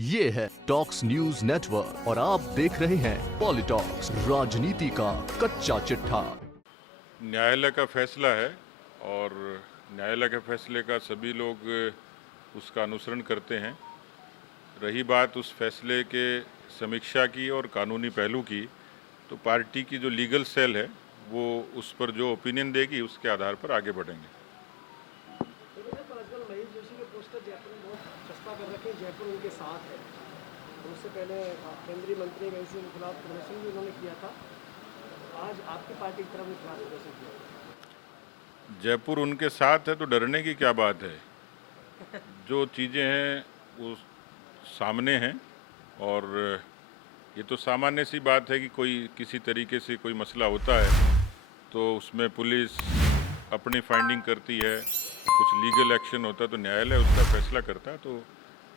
ये है talks news network और आप देख रहे हैं पॉलिटॉक्स, राजनीति का कच्चा चिट्ठा। न्यायालय का फैसला है और न्यायालय के फैसले का सभी लोग उसका अनुसरण करते हैं। रही बात उस फैसले के समीक्षा की और कानूनी पहलू की, तो पार्टी की जो लीगल सेल है वो उस पर जो ओपिनियन देगी उसके आधार पर आगे बढ़ेंगे। आजकल महेश जोशी के पोस्टर जयपुर में बहुत चस्पा कर रखे हैं, जयपुर उनके साथ है। तो उससे पहले केंद्रीय मंत्री के खिलाफ प्रदर्शन भी उन्होंने किया था। आज आपकी पार्टी की तरफ भी खिलाफ प्रदर्शन किया। जयपुर उनके साथ है तो डरने की क्या बात है। जो चीज़ें हैं वो सामने हैं और ये तो सामान्य सी बात है कि कोई किसी तरीके से कोई मसला होता है तो उसमें पुलिस अपनी फाइंडिंग करती है, कुछ लीगल एक्शन होता है तो न्यायालय उसका फैसला करता है। तो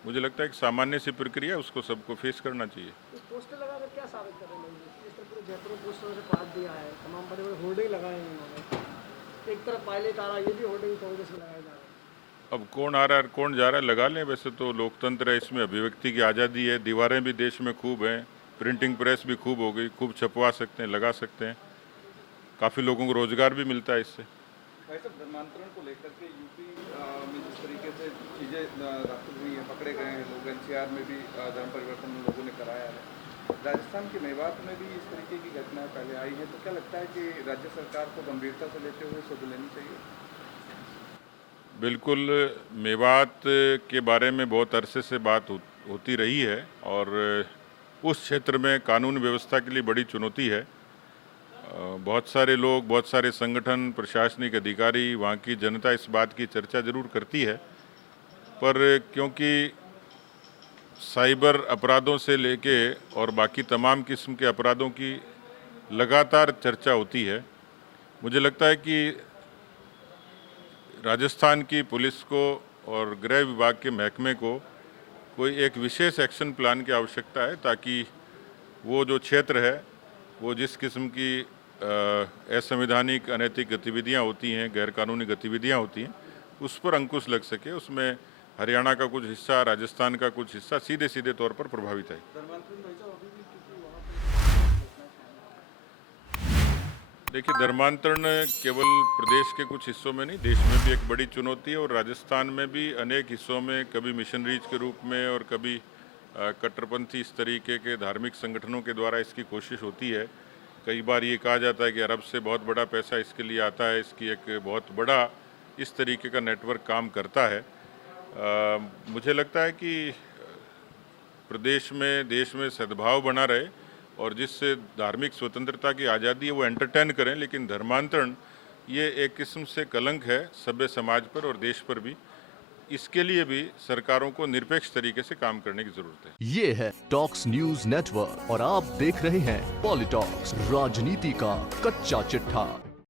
मुझे लगता है कि सामान्य सी प्रक्रिया, उसको सबको फेस करना चाहिए। तो पोस्टर लगाकर क्या साबित कर रहे हैं महेश जोशी? इस तरह पूरे जयपुर में पोस्टर से पाट दिया है, तमाम बड़े बड़े होर्डिंग लगाए हैं उन्होंने। एक तरफ पायलट आ रहा है, ये भी होर्डिंग कांग्रेस में लगाए जा रहे हैं। अब कौन आ रहा है कौन जा रहा है लगा लें। वैसे तो लोकतंत्र है, इसमें अभिव्यक्ति की आज़ादी है, दीवारें भी देश में खूब हैं, प्रिंटिंग प्रेस भी खूब हो गई, खूब छपवा सकते हैं, लगा सकते हैं, काफ़ी लोगों को रोजगार भी मिलता है इससे। भाई साहब, धर्मांतरण को लेकर के यूपी में जिस तरीके से चीज़ें दाखिल हुई हैं, पकड़े गए हैं लोग, एनसीआर में भी धर्म परिवर्तन लोगों ने कराया है, राजस्थान के मेवात में भी इस तरीके की घटनाएं पहले आई हैं, तो क्या लगता है कि राज्य सरकार को गंभीरता से लेते हुए सुध लेनी चाहिए? बिल्कुल, मेवात के बारे में बहुत अरसे से बात होती रही है और उस क्षेत्र में कानून व्यवस्था के लिए बड़ी चुनौती है। बहुत सारे लोग, बहुत सारे संगठन, प्रशासनिक अधिकारी, वहाँ की जनता इस बात की चर्चा जरूर करती है, पर क्योंकि साइबर अपराधों से लेके और बाकी तमाम किस्म के अपराधों की लगातार चर्चा होती है, मुझे लगता है कि राजस्थान की पुलिस को और गृह विभाग के महकमे को कोई एक विशेष एक्शन प्लान की आवश्यकता है, ताकि वो जो क्षेत्र है, वो जिस किस्म की असंवैधानिक अनैतिक गतिविधियां होती हैं, गैरकानूनी गतिविधियां होती हैं, उस पर अंकुश लग सके। उसमें हरियाणा का कुछ हिस्सा, राजस्थान का कुछ हिस्सा सीधे सीधे तौर पर प्रभावित है। देखिए, धर्मांतरण केवल प्रदेश के कुछ हिस्सों में नहीं, देश में भी एक बड़ी चुनौती है और राजस्थान में भी अनेक हिस्सों में कभी मिशनरीज के रूप में और कभी कट्टरपंथी इस तरीके के धार्मिक संगठनों के द्वारा इसकी कोशिश होती है। कई बार ये कहा जाता है कि अरब से बहुत बड़ा पैसा इसके लिए आता है, इसकी एक बहुत बड़ा इस तरीके का नेटवर्क काम करता है। मुझे लगता है कि प्रदेश में, देश में सद्भाव बना रहे और जिससे धार्मिक स्वतंत्रता की आज़ादी है वो एंटरटेन करें, लेकिन धर्मांतरण ये एक किस्म से कलंक है सभ्य समाज पर और देश पर भी। इसके लिए भी सरकारों को निरपेक्ष तरीके से काम करने की जरूरत है। ये है टॉक्स न्यूज नेटवर्क और आप देख रहे हैं पॉलिटॉक्स, राजनीति का कच्चा चिट्ठा।